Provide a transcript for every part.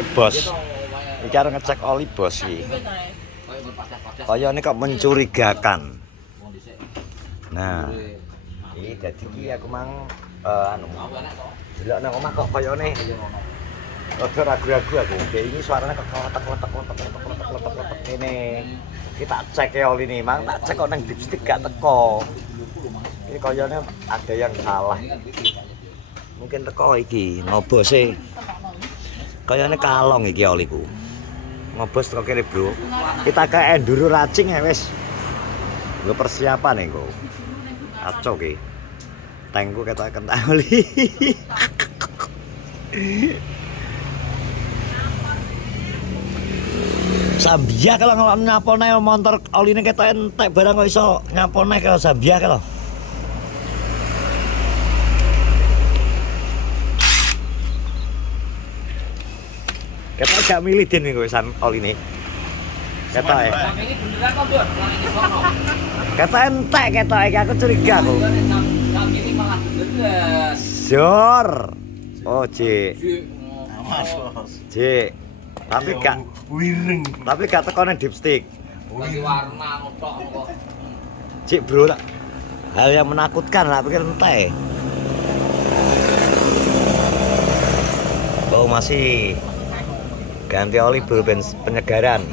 Cek bos. Iki arep ngecek oli bos iki. Kaya ini kok mencurigakan. Nah, iki dadi iki aku mang anu. Delok nang omah kok kayane rada ragu-ragu aku. Dek ini suaranya kok kletek kene. Iki tak cek ya oli ini, mang tak cek kok nang dipstick gak teko. Iki kayane ada yang salah. Mungkin teko iki ngobose. Kayane kalong iki oliku. Ngobos teko kene, Bro. Kita ke enduro racing ya wis. Lho persiapan engko. Kacau ki. Tangku ketok kentak oli. Sabia kalau nyapone motor oline ketok entek barang kok iso nyapone kalau Sabia kalau. Ketok gak milih den niku wisan oline. Ketok e. Ini beneran kok, Bos. Ini sono. Ketok entek ketok iki aku curiga aku. Ini malah beres. Jor. Oh, Cik. Awas, Bos. Cik. Tapi gak wireng. Tapi gak teko nang dipstick. Lagi warna ngotok kok. Cik, Bro, tak. Hal yang menakutkan lah pikir entek. Oh, masih ganti oli penyegaran.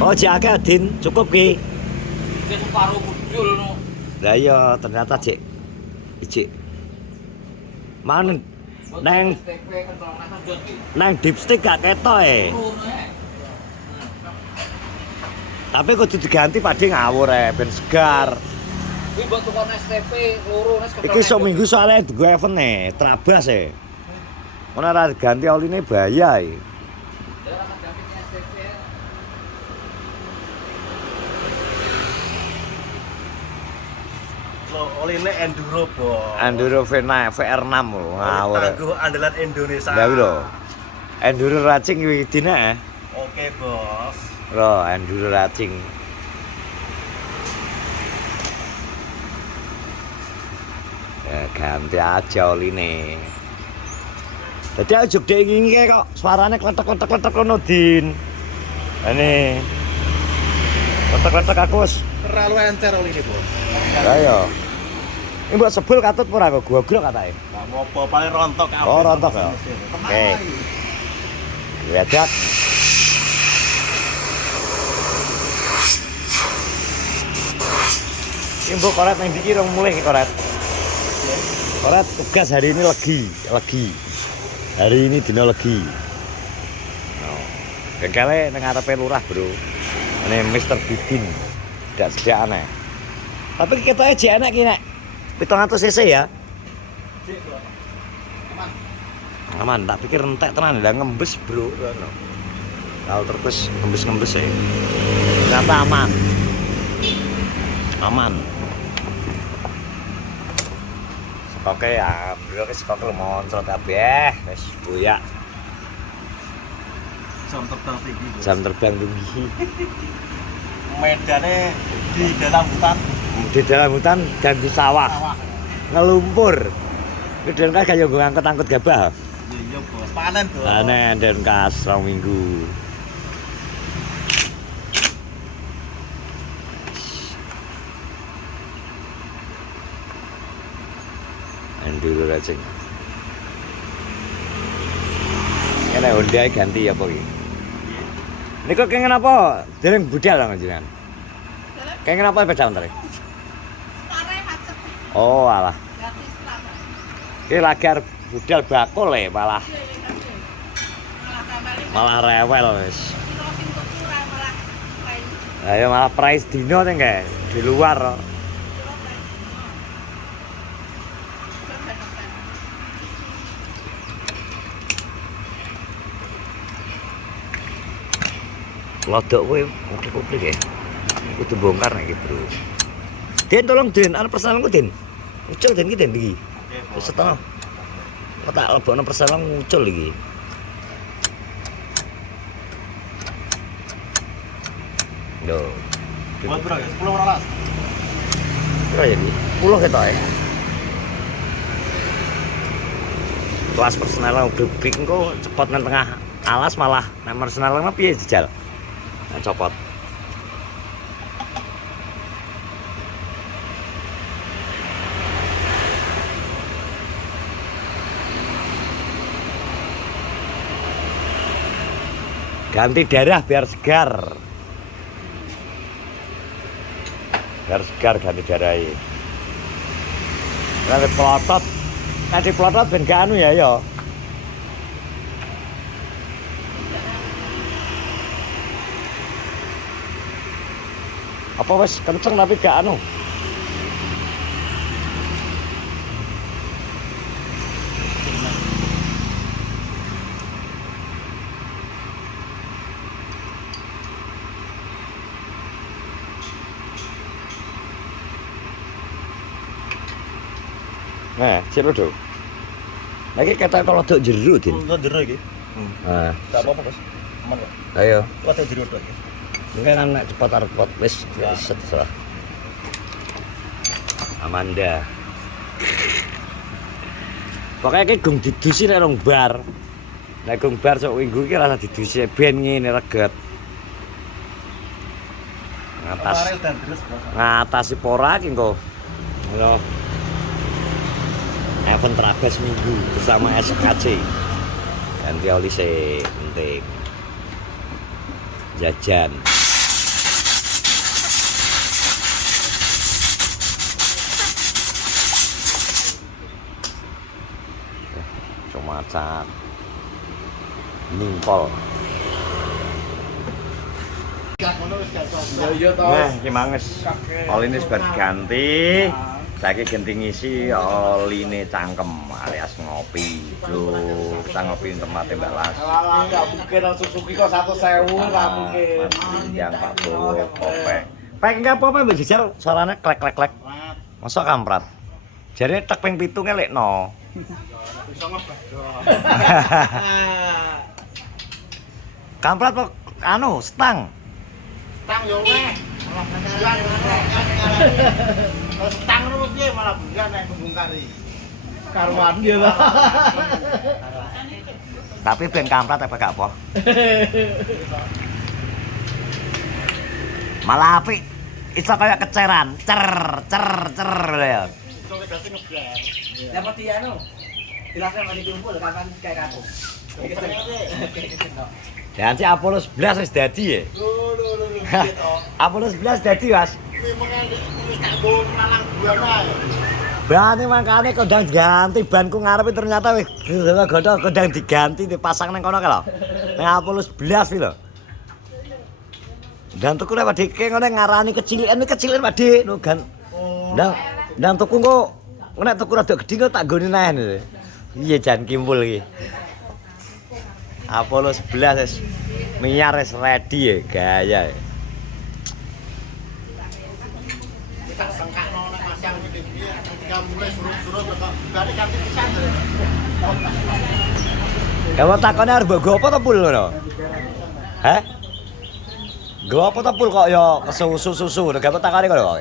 Oh, Cik akeh Din, cukup ki. Iki separuh muncul no. Lah iya, ternyata Cik. Cik. Mana neng nang dipstick gak ketok e. Tapi kudu diganti padhe ngawur ben segar. Kuwi mbok tukon STP loro nes Iki sok minggu soalnya digo event e, trabas e. Ora ora ganti oline bahaya iki. Oline enduro, Bos. Enduro VR6 lho, ngawur. Tangguh andalan Indonesia. Lah kuwi lho. Enduro racing iki dine ya. Oke, Bos. Lho, enduro racing. Ya ganti aja oline. Dadi ojok dek iki kok suarane kletek-kletek ngono, Din. Ini kletek-kletek aku wis Terlalu encer oline, Bos. lah ya. Ini buat sebel katut ora kok gogrok katanya. Enggak ngopo, paling rontok kabeh. Oh, rontok ya. Oke. Lihat. Ini mbok koret nang iki rong mulih koret. Koret tugas hari ini legi. Hari ini dina legi. Oh. Bengkele nang ngarepe lurah, Bro. Ini Mr. Bidin. Tidak sedia aneh. Tapi ketoknya jek enak ki nek 700 cc ya. Aman, tak pikir entek tenan lah ngembes, Bro. Kalau terus ngembes-ngembes ya. Ternyata aman. Aman. Oke ya, Bro ke skok moncrot kabeh. Wis buyak. Jam terbang tinggi, Bos. Jam terbang tinggi. Medannya di dalam hutan. Di dalam hutan dan di sawah. Ngelumpur. Ini dan kas kayak gue angkut gabah. Iya, Bos. Panen, Bos. Panen dan kas 2 minggu. Enduro racing. Ini Honda ganti apa iki? Ini kok kengen apa? Dereng budal lah jenengan. Kengen apa beda antare? Oh, alah. Iki lagi arep budal bakul malah. Malah rewel wis. Ayo malah price dino teh nggak di luar. Lodok kowe komplit ya. Kudu bongkar nek iki, Bro. Den tolong Den, ana persenalanku Den. Ucul Den iki Den iki. Wis setengah. Kok tak lebokno persenalan ngucul iki. Lho. Buat bro ya, 10 rolas. Kira ya iki. 10 ketok ya. kelas personal udah big engko cepot nang tengah alas malah nek personal mah piye jejal. Nah, copot. Ganti darah biar segar. Biar segar ganti darah ini. Ganti pelotot. Ganti pelotot ben gak anu ya ya. Apa wis kenceng tapi gak anu. Nah, cek lho. Lagi kata kalau dok jeru din. Untuk jero iki. Nah, Enggak apa-apa, Bos. Aman kok. ayo. Untuk jero tok iki. Mungkin anak cepat arepot wis setelah. Amanda. Pokoknya ki gung didusi nek nang bar. Nek gung bar sok minggu iki rasa didusi ben ngene reget. Ngatas. Kemarin dan terus, Bos. Ngatasi pora ki engko. Lho. Event terakhir seminggu bersama SKC. Ganti oli se penting. Jajan. Cuma cat. Nimpol. Nah, iki manges. Oline wis bar ganti. Saiki ganti ngisi oline cangkem alias ngopi. Yo, kita ngopi temate Mbak Las. Alah, enggak mungkin orang Suzuki kok 1.000 enggak mungkin. Yang Pak Bowo kopek. Pek enggak apa-apa Mbak Jijal, suaranya klek-klek-klek. Masa kamprat. Jarine tek ping 7 ngelekno. Bisa Mas Badro. Kamprat kok anu, stang. Tang yo weh. Malah bulan. Terus tang ngono piye malah bulan nek membungkari. Karuan dia lah. Tapi ben kamprat apa gak apa? Malah apik. Iso kaya keceran, cer ya. Iso dadi ngebler. Dapat dia anu. Jelasnya masih kumpul kapan kayak kamu. Dan si Apollo 11 wis dadi ya. Lho piye to? Apollo 11 dadi, Mas. Kuwi mengene wis tak go lalang buana ya. Bane mangkane kondang ganti banku ngarepe ternyata wis godhong kondang diganti dipasang nang kono ka lho. Nang Apollo 11 iki lho. Dan tuku nek Padhe ngene ngarani kecilikan Padhe no gan. Dan tuku kok nek tuku rada gedhi kok tak gone neh. Iya jan kimpul iki. Apollo 11 wis miyar wis ready ya gaya. Kita sengkakno nek masang iki piye ketika mulai surut-surut kok balik ganti pisan. Kamu takone arep nggo apa to pul ngono? Hah? Nggo apa to pul kok ya kesusu-susu, gak takone kok kok.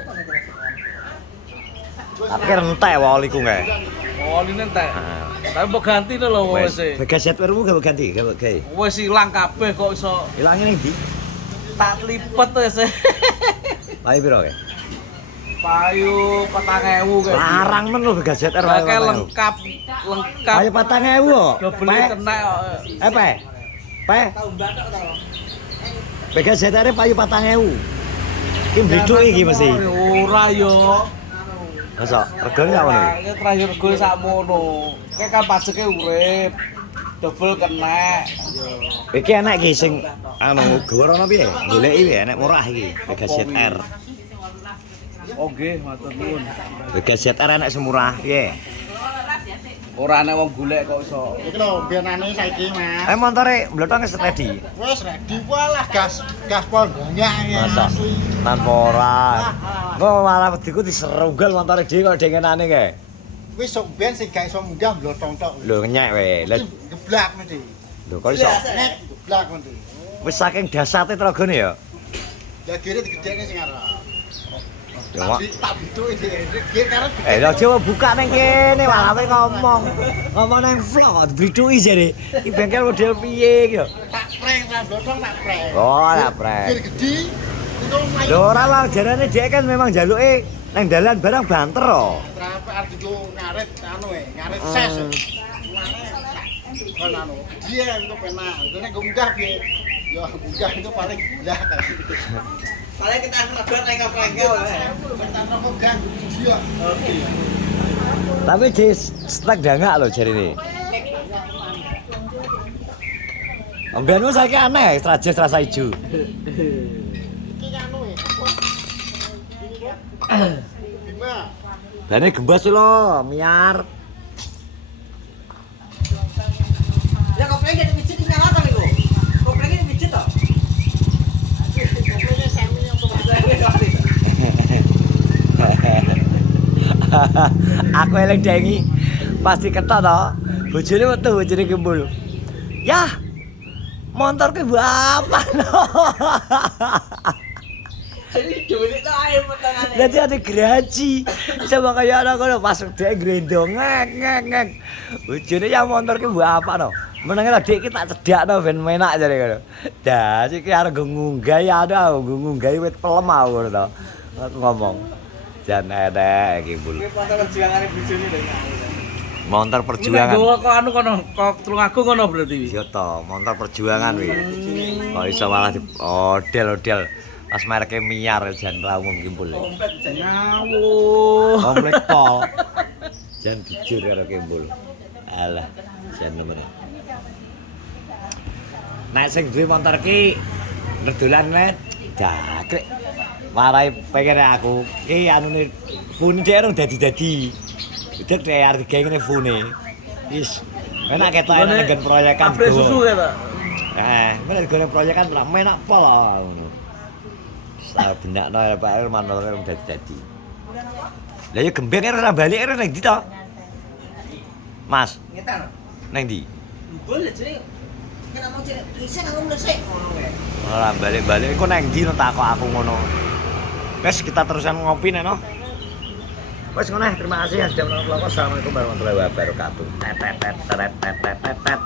Akhir entek wae oliku nge. Oline entek. Tapi mbok ganti to lho wis. Bagas setwermu gak ganti, gak gawe. Wis ilang kabeh kok iso Ilange ning ndi? tak lipet wis. Payu piro ke? Payu 4.000 kae. Larang men lho bagas setwer wae. Pakai lengkap. Payu 4.000 kok. Dobel kena kok. Pe. Bagas setwere payu 4.000. Ki mbleduk iki mesti. Ora yo. Masa regane sak ngono. Iki terakhir gue sakmono. Kayak kan pajeke urip. Dobel kena. Iki enak iki sing anu gorono piye? Goleki piye enak murah iki. Bagas ZR. Oh nggih, matur nuwun. Bagas ZR enak semurah piye? Ora ana wong golek kok iso. Iki lho biyenane saiki Mas. Montore mblethong wis ready. Wis ready walah gas pol banyak ya Masa asli. tanpa ora. Kok malah wediku diserunggal montore dhewe kok dengenane kae. Wis sok ben sing gak iso munggah mblotong tok. Lho nyek wae. Lah Geblak mesti. lho kok iso. Nek geblak mesti. Wis saking dasate tragone ya. Ya kira digedhekne sing arep. Ya, Mak. Tak bidu ini. Dia karena Lho coba buka nang kene malah kowe ngomong. Ngomong nang vlog kok biduki jare. Iki bengkel model piye iki lho. tak prank lah, dodong tak prank. Oh, lah prek. Gede itu Lho ora lah jarane dhek kan memang jaluke nang dalan barang banter kok. berapa arti itu ngaret ngaret ses. Kan anu, dia itu pernah. Karena gunggah dia. Ya gunggah itu paling gila. Paling kita ngeblok nang kepengkel. Kita rokok gang dia. Oke. Tapi di stek dangak lho jarine. Ambenmu saiki aneh, strajes rasa ijo. Iki anu ya. Gimana? Bane gembos lho, miar. Ya koplengnya dipijit iki nyala to iku. Koplengnya dipijit to. Pokoknya sami yang Aku eleng dengi pasti ketok to. Bojone metu bojone kembul. Yah. Motorku apa no? Jadi duit to ae potongane. Nanti ada geraji. Sama kayak anak kono pas dhek grendong ngek. Bojone ya motorku apa no? Menenge dik iki tak cedakno ben menak jare ngono. Dah iki arep ngunggah ya ada ngunggah wit pelem aku ngono to. Aku ngomong. Jan edek iki bul. Kuwi foto perjuangane bojone lho. Montor perjuangan. Gowo kok anu kono, kok Tulungagung kono berarti wi. Iya to, montor perjuangan wi. Kok iso malah di odel-odel. Pas mereke miar jan ra umum kimpul. Kompet jane. Ngawuh. Komplek pol. Jan jujur karo kimpul. Alah, jan nemen. Nek sing duwe montor ki ngedolan net jaklek. Marai pengen aku ki anune fune dhek dadi-dadi. Dek dhek arep digengene fune. Wis enak ketok enak nggen proyekan. Apre susu ya ta. Menek nggen proyekan ora menak pol ngono. Saya benakno ya Pak manor dadi-dadi. Lah ya gembeng ora balik ora nang ndi to? Mas, Ngetan. nang ndi? Boleh jane. Kan mau jane iseng aku mlesek ngono kae. Ora balik-balik iku nang ndi takok aku ngono. Wes kita terusan ngopi nek no. Wes ngono terima kasih sudah menonton vlog. Assalamualaikum warahmatullahi wabarakatuh. Tet tet tet tet tet tet.